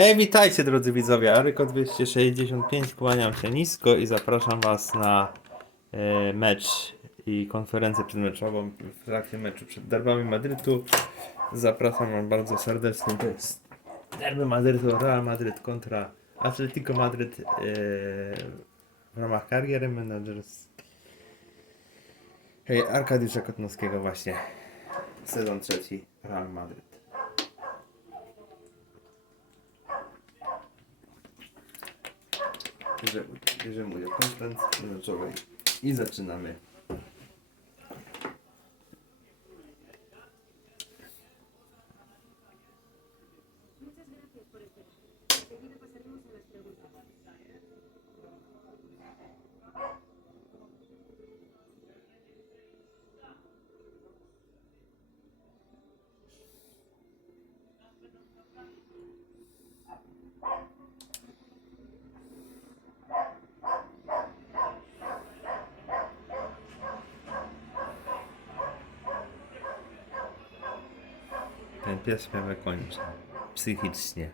Hej, witajcie drodzy widzowie, Aryko 265, kłaniam się nisko i zapraszam was na e, mecz i konferencję przedmeczową w trakcie meczu przed derbami Madrytu. Zapraszam wam bardzo serdecznie, to jest derby Madrytu, Real Madryt kontra Atletico Madryt e, w ramach kariery menedżerskiej. Hej, Arkadiusza Kotnowskiego właśnie, sezon trzeci, Real Madryt. Bierzemy, bierzemy w konferencji i zaczynamy. Ten pies mnie wykończy. Psychicznie.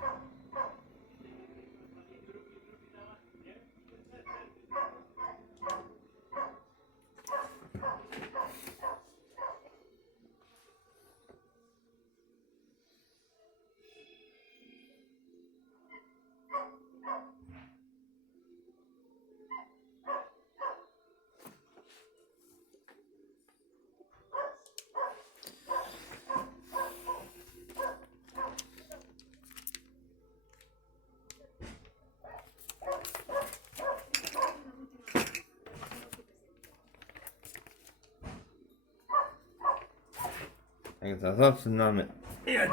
Jak za zaczynamy. Jedziemy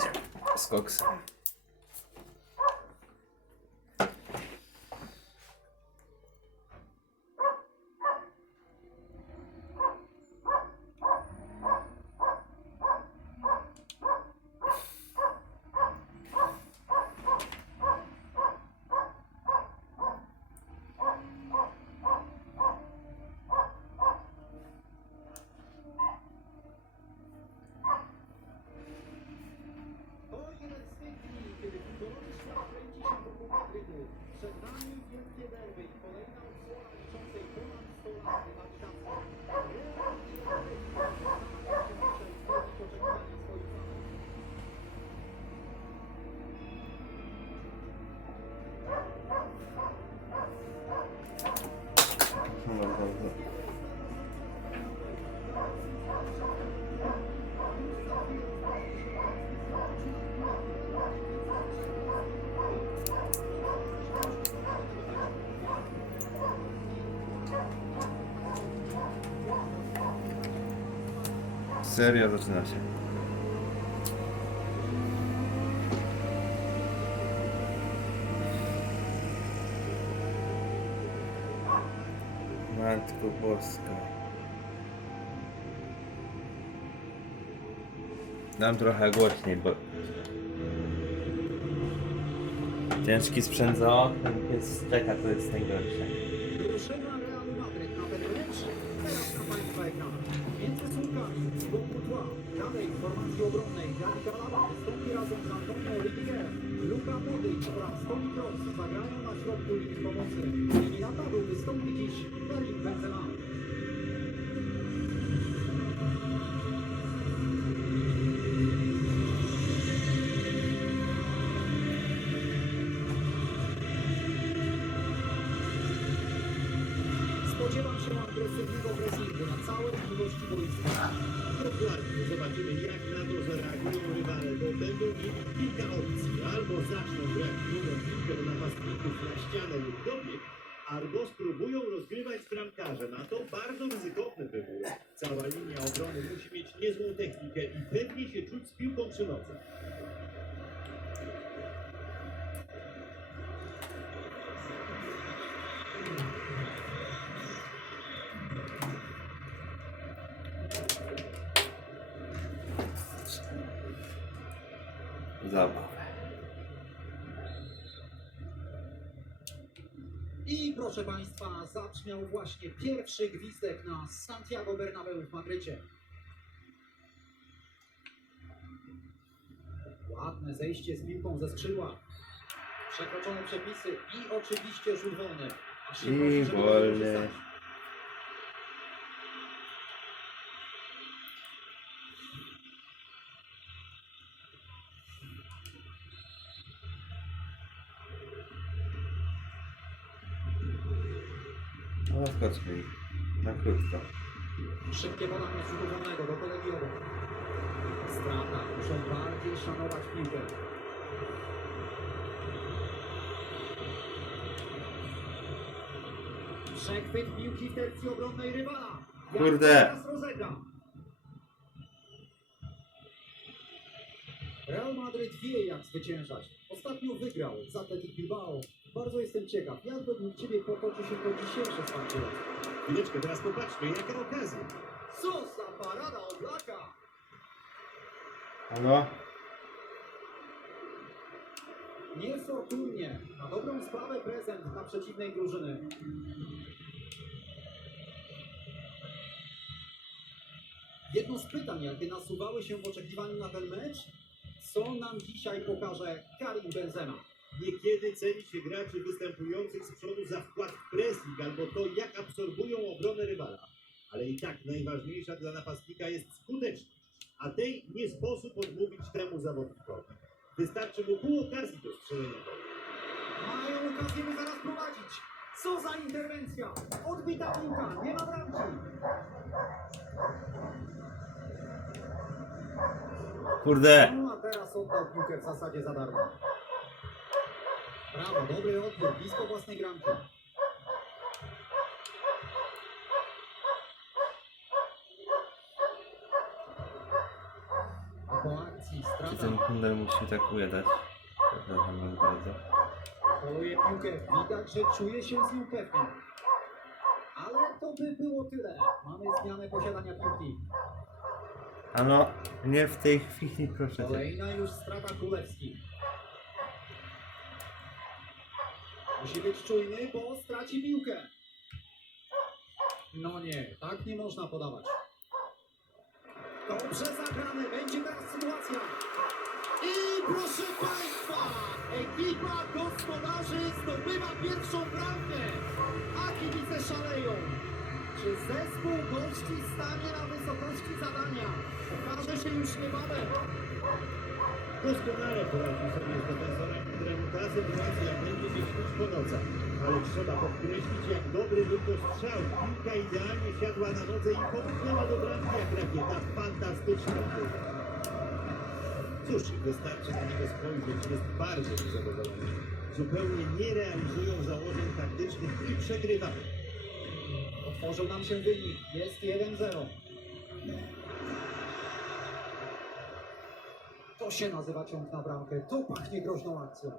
z koksem. Serio zaczyna się. Matko Boska. Dam trochę głośniej, bo... Ciężki sprzęt za oknem, pies czeka, to jest najgorsze. Formacji obronnej Gabi Alaba wystąpi razem z Antonio Rudigerem. Luka Modric oraz Toni Kroos zagrają na środku linii pomocy. W linii wystąpi dziś Karim Benzema. Zobaczymy, jak na to zareagują rywale, bo będą mieli kilka opcji. Albo zaczną grać drugą piłkę do napastników na ścianę lub do bieg, albo spróbują rozgrywać z bramkarzem, a to bardzo ryzykowny wybór. Cała linia obrony musi mieć niezłą technikę i pewnie się czuć z piłką przy nodze. I proszę Państwa, zabrzmiał właśnie pierwszy gwizdek na Santiago Bernabeu w Madrycie. Ładne zejście z piłką ze skrzydła. Przekroczone przepisy i oczywiście rzut wolny. Aż się I prosi, żeby go wolny. Ich. Na krótko. Szybkie podanie z rzutu wolnego do kolegi obok. Strata. Muszą bardziej szanować piłkę. Przechwyt piłki w tercji obronnej rywala. Jak Kurde. teraz rozegra? Real Madryt wie jak zwyciężać. Ostatnio wygrał z Athletic Bilbao. Bardzo jestem ciekaw, jak według Ciebie potoczy się to dzisiejsze starcie. Chwileczkę, teraz popatrzmy, jaka okazja. Co za parada Oblaka! Halo? Niefortunnie. Na dobrą sprawę prezent dla przeciwnej drużyny. Jedno z pytań, jakie nasuwały się w oczekiwaniu na ten mecz, co nam dzisiaj pokaże Karim Benzema. Niekiedy ceni się graczy występujących z przodu za wkład w pressing albo to, jak absorbują obronę rywala. Ale i tak najważniejsza dla napastnika jest skuteczność, a tej nie sposób odmówić temu zawodnikowi. Wystarczy mu pół okazji do strzelenia golu. Mają okazję, by zaraz prowadzić. Co za interwencja! Odbita piłka, nie ma bramki. Kurde! No a teraz oddał piłkę w zasadzie za darmo. Brawo, dobry odbiór, blisko własnej bramki. Po akcji Czy ten kundel się tak ujadać? Przepraszam was bardzo. poluje piłkę. Widać, że czuje się z nią pewnie. Ale to by było tyle. Mamy zmianę posiadania piłki. Ano, nie w tej chwili, proszę cię. Kolejna już strata Królewski. Musi być czujny, bo straci piłkę. No nie, tak nie można podawać. Dobrze zagrane, będzie teraz sytuacja. I proszę Państwa, ekipa gospodarzy zdobywa pierwszą bramkę, a kibice szaleją. Czy zespół gości stanie na wysokości zadania? Okaże się już niebawem. Doskonale poradził sobie z defensorem, któremu ta sytuacja będzie się śnić po nocach. Ale trzeba podkreślić, jak dobry był to strzał. Piłka idealnie siadła na nodze i popchnęła do bramki jak rakieta. Fantastyczna. Cóż, wystarczy na niego spojrzeć, jest bardzo niezadowolony. Zupełnie nie realizują założeń taktycznych i przegrywają. Otworzył nam się wynik. Jest 1-0. To się nazywa ciąg na bramkę. To pachnie groźną akcją.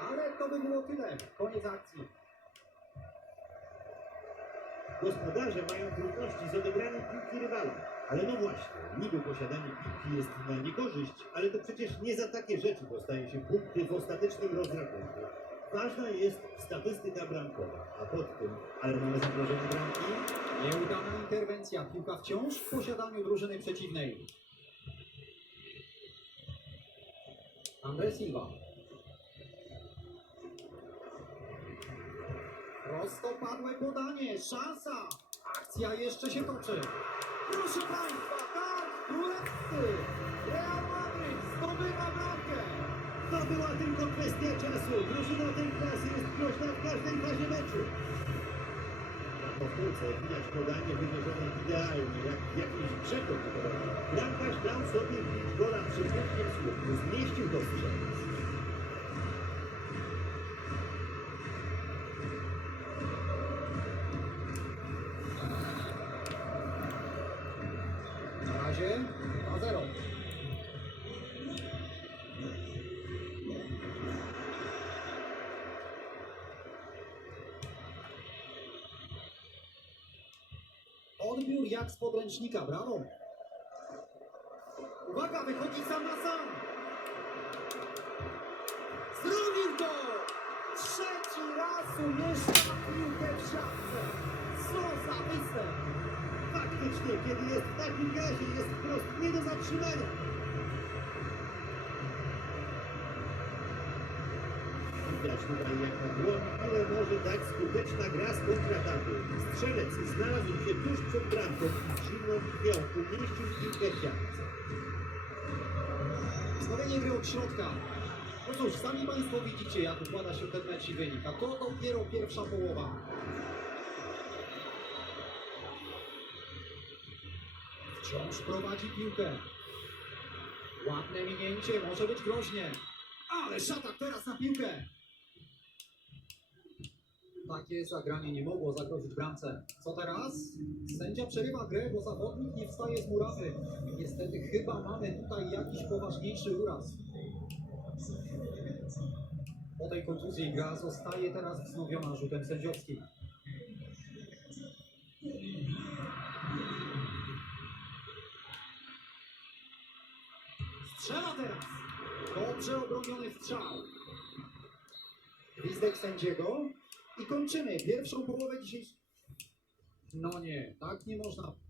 Ale to by było tyle. Koniec akcji. Gospodarze mają trudności z odebraniem piłki rywala. Ale no właśnie, niby posiadanie piłki jest na niekorzyść, ale to przecież nie za takie rzeczy dostaje się punkty w ostatecznym rozrachunku. Ważna jest statystyka bramkowa, a pod tym, ale mamy zagrożenie bramki. Nieudana interwencja. Piłka wciąż w posiadaniu drużyny przeciwnej. André Silva. Prostopadłe podanie. Szansa. Akcja jeszcze się toczy. Proszę Państwa, tak, królewscy. Real Madryt zdobywa bramkę. To była tylko kwestia czasu. Drużyna tej klasy jest groźna w każdej fazie meczu. Na powtórce widać podanie wymierzone idealnie, jak w jakimś grze komputerowej. Bramkarz dał sobie gola przy krótkim słupku, zmieścił to strzelec. Odbiór jak z podręcznika, brawo. Uwaga, wychodzi sam na sam. Zrobił to! Trzeci raz umieszcza piłkę w siatce. Co za występ! Faktycznie, kiedy jest w takim gazie, jest wprost nie do zatrzymania. Tutaj jak na ile może dać skuteczna gra z kontrataku. Strzelec znalazł się tuż przed bramką i zimną krwią umieścił piłkę w siatce. Wznowienie gry od środka. No cóż, sami Państwo widzicie, jak układa się ten mecz i wynik, a to dopiero pierwsza połowa. Wciąż prowadzi piłkę. Ładne minięcie, może być groźnie. Ale szatak teraz na piłkę. Takie zagranie nie mogło zagrozić bramce. Co teraz? Sędzia przerywa grę, bo zawodnik nie wstaje z murawy. Niestety chyba mamy tutaj jakiś poważniejszy uraz. Po tej kontuzji gra zostaje teraz wznowiona rzutem sędziowskim. Strzela teraz! Dobrze obroniony strzał. Gwizdek sędziego i kończymy pierwszą połowę dzisiejszej... No nie, tak nie można.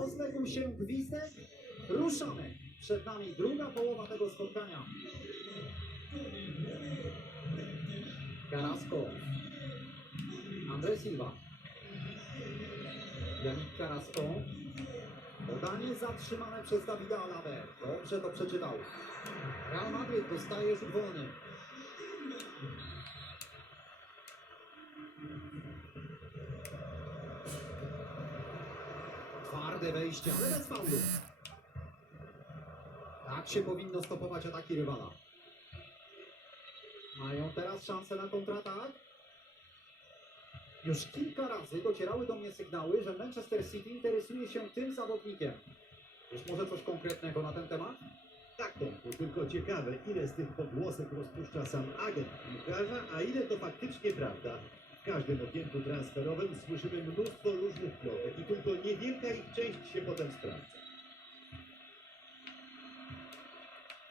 Rozległ się gwizdek. Ruszamy. Przed nami druga połowa tego spotkania. Carrasco. André Silva. Janik Carrasco. Podanie zatrzymane przez Dawida Alabę. Dobrze to przeczytał. Real Madrid dostaje rzut wolny. Wejście, ale bez faulu. Tak się powinno stopować ataki rywala. Mają teraz szansę na kontratak. Już kilka razy docierały do mnie sygnały, że Manchester City interesuje się tym zawodnikiem. Już może coś konkretnego na ten temat? Tak to, tylko ciekawe, ile z tych pogłosek rozpuszcza sam agent a ile to faktycznie prawda. W każdym okienku transferowym słyszymy mnóstwo różnych plotek i tylko niewielka ich część się potem sprawdza.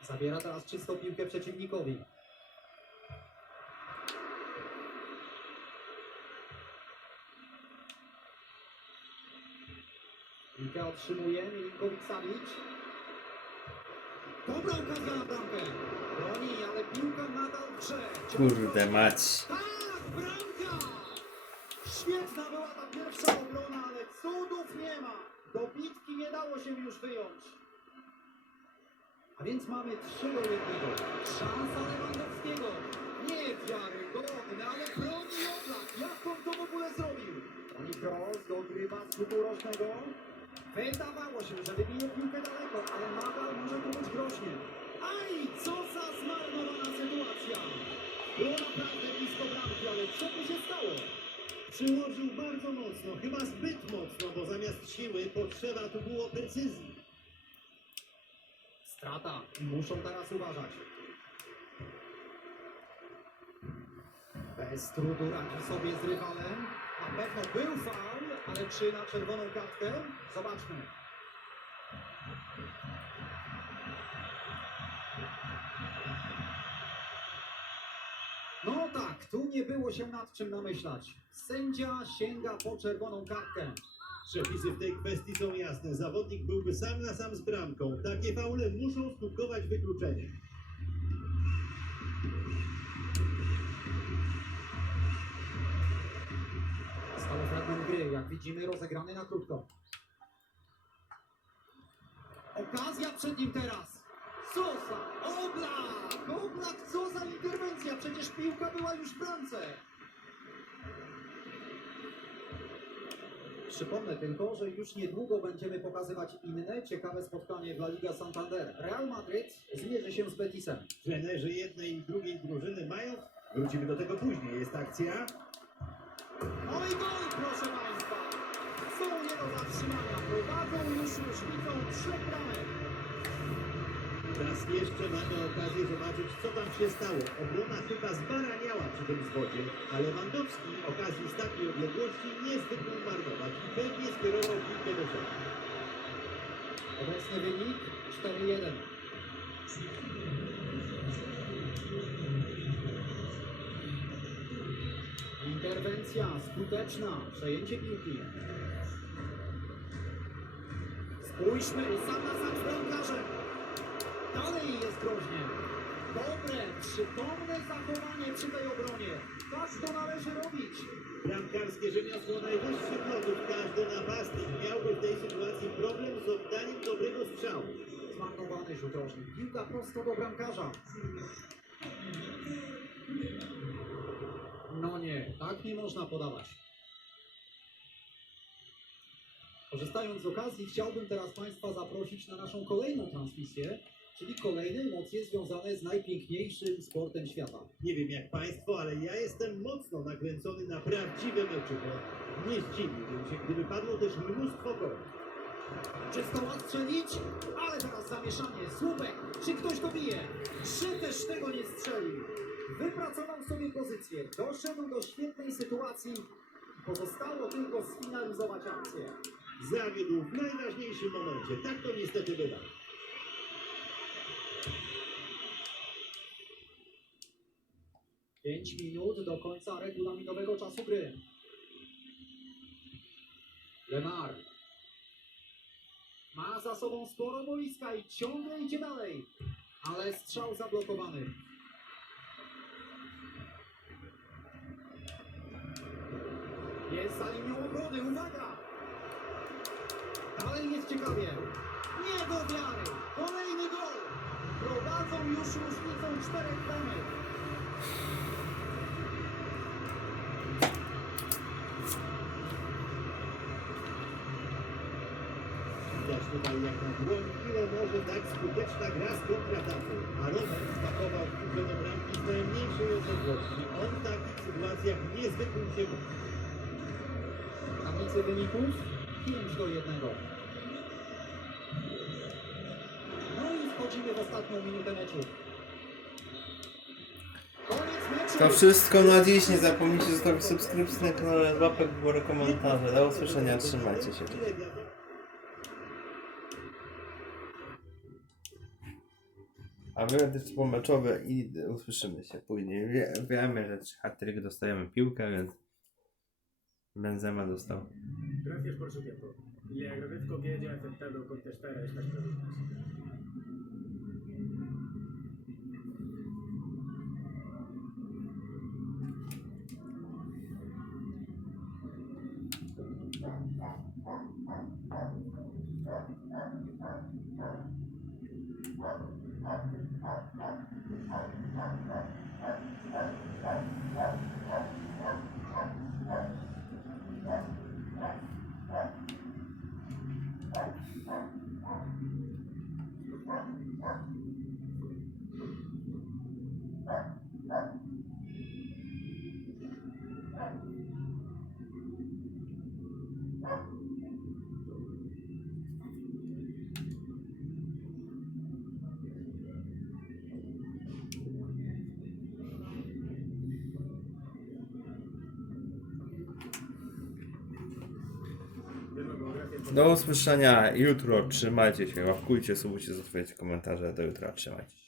Zabiera teraz czystą piłkę przeciwnikowi. Piłkę otrzymuje Milinkowicz Savic. Dobra okazja na bramkę. Broni, ale piłka nadal w grze. Kurde mać. Świetna była ta pierwsza obrona, ale cudów nie ma. Do bitki nie dało się już wyjąć. A więc mamy 3 do 1. Szansa Lewandowskiego. Niewiarygodne, ale broni Oblak. Jak on to w ogóle zrobił? Toni Kroos dogrywa z rzutu rocznego. Wydawało się, że wybije piłkę daleko, ale nadal może tu być groźnie. Aj, co za zmarnowana sytuacja. Było naprawdę blisko bramki, ale co tu się stało? Przyłożył bardzo mocno, chyba zbyt mocno, bo zamiast siły potrzeba tu było precyzji. Strata. Muszą teraz uważać. Bez trudu radzi sobie z rywalem. Na pewno był faul, ale czy na czerwoną kartkę? Zobaczmy. No tak, tu nie było się nad czym namyślać. Sędzia sięga po czerwoną kartkę. Przepisy w tej kwestii są jasne. Zawodnik byłby sam na sam z bramką. Takie faule muszą skutkować wykluczeniem. Stały fragment gry, jak widzimy, rozegrany na krótko. Okazja przed nim teraz. Sosa, Oblak! Oblak, co za interwencja? Przecież piłka była już w bramce. Przypomnę tylko, że już niedługo będziemy pokazywać inne ciekawe spotkanie dla Liga Santander. Real Madryt zmierzy się z Betisem. Trenerzy jednej i drugiej drużyny mają... Wrócimy do tego później. Jest akcja. I gol, proszę Państwa! Są nie do zatrzymania. Prowadzą już różnicą trzech bramek. Raz jeszcze mamy okazję zobaczyć, co tam się stało. Obrona chyba zbaraniała przy tym zwodzie, a Lewandowski okazji z takiej odległości nie zwykł marnować i pewnie skierował piłkę do środka. Obecny wynik 4-1. Interwencja skuteczna, przejęcie piłki. Spójrzmy, sam na sam z bramkarzem. Dalej jest groźnie. Dobre, przytomne zachowanie przy tej obronie. Tak to należy robić. Bramkarskie rzemiosło najwyższych lotów. Każdy napastnik miałby w tej sytuacji problem z oddaniem dobrego strzału. Zmarnowany rzut rożny. Piłka prosto do bramkarza. No nie, tak nie można podawać. Korzystając z okazji, chciałbym teraz Państwa zaprosić na naszą kolejną transmisję, czyli kolejne emocje związane z najpiękniejszym sportem świata. Nie wiem jak Państwo, ale ja jestem mocno nakręcony na prawdziwe mecze, bo nie zdziwiłbym się, gdyby padło też mnóstwo goli. Czy zdoła strzelić? Ale teraz zamieszanie. Słupek. Czy ktoś to bije? Czy też tego nie strzelił? Wypracował sobie pozycję. Doszedł do świetnej sytuacji. Pozostało tylko sfinalizować akcję. Zawiódł w najważniejszym momencie. Tak to niestety bywa. Pięć minut do końca regulaminowego czasu gry. Lemar. Ma za sobą sporo boiska i ciągle idzie dalej. Ale strzał zablokowany. Jest za linią obrony, uwaga! Dalej jest ciekawie. Nie do wiary. Kolejny gol. Prowadzą już różnicą czterech bramek. Tutaj jak na dłoni, ile może dać skuteczna gra z kontrataku. A Roman spakował piłkę do bramki z najmniejszej odległości. On w takich sytuacjach niezwykł się Tablicy wyników 5 do 1. No i wchodzimy w ostatnią minutę meczu. To wszystko na dziś. Nie zapomnijcie zostawić subskrypcji na kanale, łapek w górę, komentarze. Do usłyszenia, trzymajcie się. Ile wiadomo, A wywiad pomeczowy i usłyszymy się później. Wie, wiemy, że hat-trick dostajemy piłkę, więc Benzema dostał. Gracias por su tiempo. Le agradezco que haya aceptado contestar a estas preguntas. Do usłyszenia jutro. Trzymajcie się. Łapkujcie, subujcie, zostawiajcie komentarze. Do jutra. Trzymajcie się.